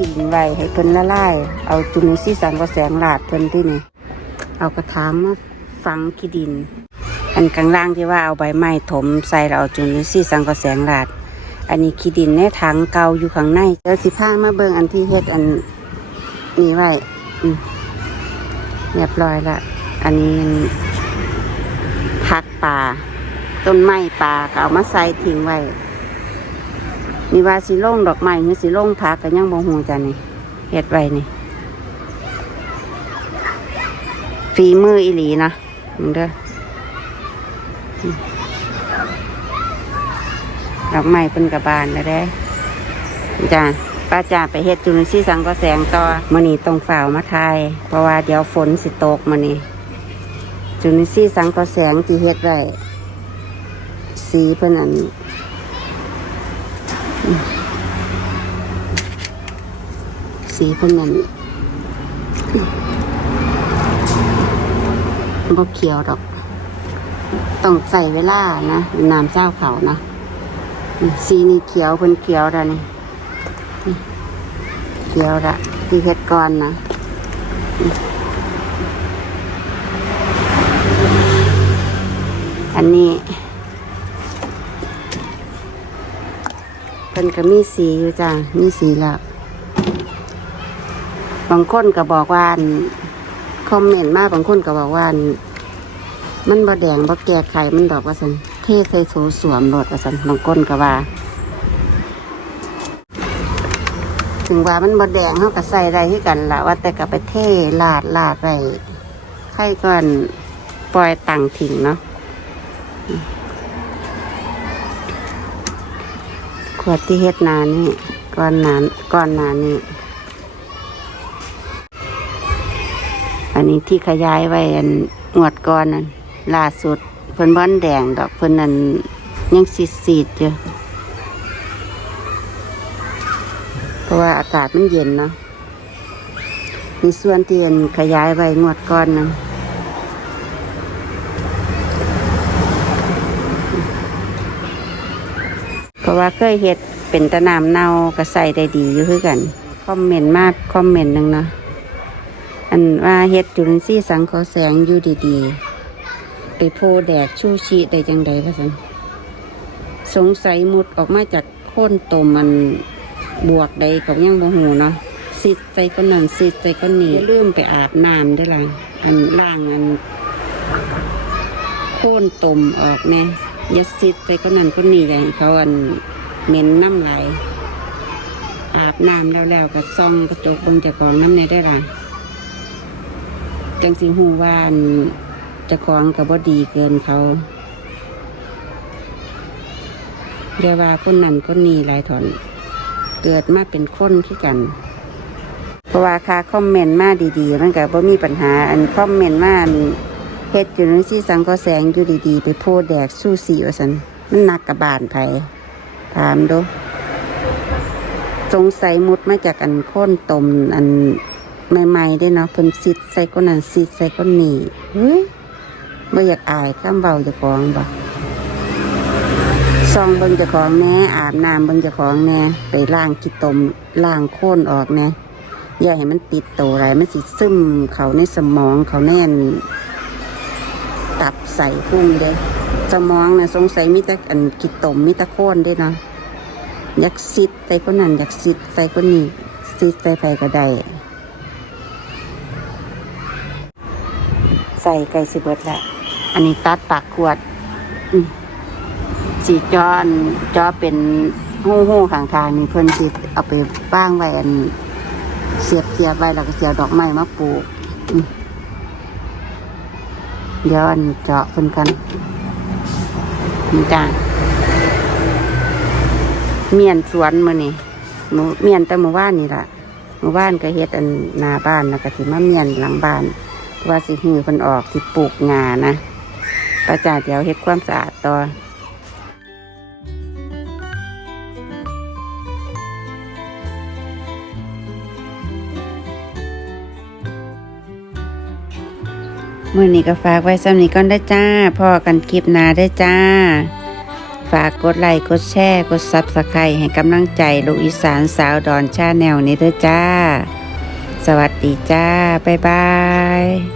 ดินไว้ให้เพิ่นละลาย เอาจุลินทรีย์สังกะแสงหลาดเพิ่นที่นี่ เอากระถางมาฝังขี้ดิน อันกลางล่างที่ว่าเอาใบไม้ถมใส่แล้วเอาจุลินทรีย์สังกะแสงหลาด อันนี้ขี้ดินในถังเก่าอยู่ข้างในเดี๋ยวสิพามาเบิ่งอันที่เฮ็ดอันนี้ไว้เรียบร้อยละ อันนี้พักป่าต้นไม้ป่าก็เอามาใส่ทิ้งไว้ นี่ว่าสิลงดอกไม้หรือสิลงพักก็ยังบ่ฮู้จ้ะนี่เฮ็ดไว้นี่ฝีมืออีหลีนะมึงเด้อดอกไม้เป็นกระบานแล้วเด้จ้าป้าจ่าไปเฮ็ดจุลทรีย์สังก็แสงต่อมื้อนี้ต้องฝ่าวมาไทยเพราะว่าเดี๋ยวฝนสิตกมื้อนี้จุลทรีย์สังก็แสงที่เฮ็ดไว้สีเพิ่นอัน สีเพิ่นอันบ่เขียวดอก ต้องใส่เวลานะน้ำเจ้าเขานะสีนี่เขียวเพิ่นเขียวแล้วนี่เขียวละที่เฮ็ดก่อนนะอันนี้ พิ่นก็มีสีอยู่จ้ามีสีแล้วบางคนก็บอกว่านคอมเมนต์มาบางคนก็บอกว่านมันบ่แดงบ่แก่ไข่มันดอกว่าสันเทใส่โถสวมรถว่าสันบางคนก็ว่า ถึงว่ามันบ่แดงเขาก็ใส่ได้ที่กันละว่าแต่ก็ไปเทลาดลาดไปไข่ก่อนปล่อยตังทิ้งเนาะ ขวดที่เฮ็ดนานี่ก้อนนานก้อนนานี่อันนี้ที่ขยายไว้อันงวดก่อนนั่นล่าสุดเพิ่นบ้อนแดงดอกเพิ่นนั่นยังสีดสีดอยู่เพราะว่าอากาศมันเย็นเนาะมีส่วนที่อันขยายไว้งวดก่อนนั่นเพ ราะว่าเคยเฮ็ดเป็นตะนามเน่าก็ใส่ได้ดีอยู่คือกัน คอมเมนต์มากคอมเมนต์หนึ่งเนาะอันว่าเฮ็ดจุลินทรีย์สังเคราะห์แสงอยู่ดีๆ ไปโพแดดชูชีได้จังใดพะสันสงสัยมุดออกมาจากโค่นตมมันบวกใดกับยังบ่หูเนาะสิดใจก็นั่นสิดใจก็นี่ลืมไปอาบน้ำได้ละอันล่างอันโค่นตมออกแน่ ย่าสิดใจก็นั่นก็นี่เลยเขาอันเหม็นน้ำไหลอาบน้ำแล้วๆก็ซ่องกระจกเบงจากของน้ำในได้ละจังสิหูว่านจะคล้าของกับบ่ดีเกินเขาเรียว่าคนนั้นคนนี้หลายถอน เกิดมาเป็นคนที่กัน เพราะว่าค่าคอมเมนต์มาดีๆ มันก็บ่มีปัญหา อันคอมเมนต์มา เฮ็ดอยู่นที่สังก็แสงอยู่ดีๆ ไปโพดแดกสู้สีว่าสันมันหนักกับบานไผถามดูสงสัยมุดมาจากอันโค่นตมอันใหม่ๆได้เนาะเพิ่นซิดใส่ก้นนั้นซิดใส่ก้นนี้เฮ้ยบ่อยากอายข้ามเบาจ้าของบ่ซองเบิ่งจ้าของแน่อาบน้ำเบิ่งจ้าของแน่ไปล้างขี้ตมล้างโค่นออกแน่อย่าให้มันติดโตไรมันสิซึมเขาในสมองเขาแน่น ตับใส่พุ่งเด้สมองนะสงสัยมีแต่อันขี้ตมมีแต่โค่นด้เนาะอยากซิดใส่ก้นนั้นอยากซิดใส่ก้นนี้ซิดใส่ไผก็ได้ใส่ไก่สิเบิดละอันนี้ตัดปากขวดสีจอนจอเป็นหู้หู้ข้างทางนี่เพิ่นสิเอาไปบ้างไว้อันเสียบเสียบไว้แล้วก็เสียบดอกไม้มาปลูก เดี๋ยวอันเจาะเพิ่นกันนี่จ้าเมียนสวนมื้อนี่หมูเมียนแต่หมู่บ้านนี่ล่ะหมู่บ้านก็เฮ็ดอันหน้าบ้านแล้วก็สิมาเมียนหลังบ้านว่าสิหือเพิ่นออกที่ปลูกงานะประจาเดี๋ยวเฮ็ดความสะอาดต่อ มื้อนี้ก็ฝากไว้สำนี้ก่อนได้จ้าพ่อกันคลิปหน้าได้จ้า ฝากกดไลค์กดแชร์กดซับสไครต์ให้กำลังใจลูกอีสานสาวดอนชาแนลนี้ด้อจ้า สวัสดีจ้า บ๊ายบาย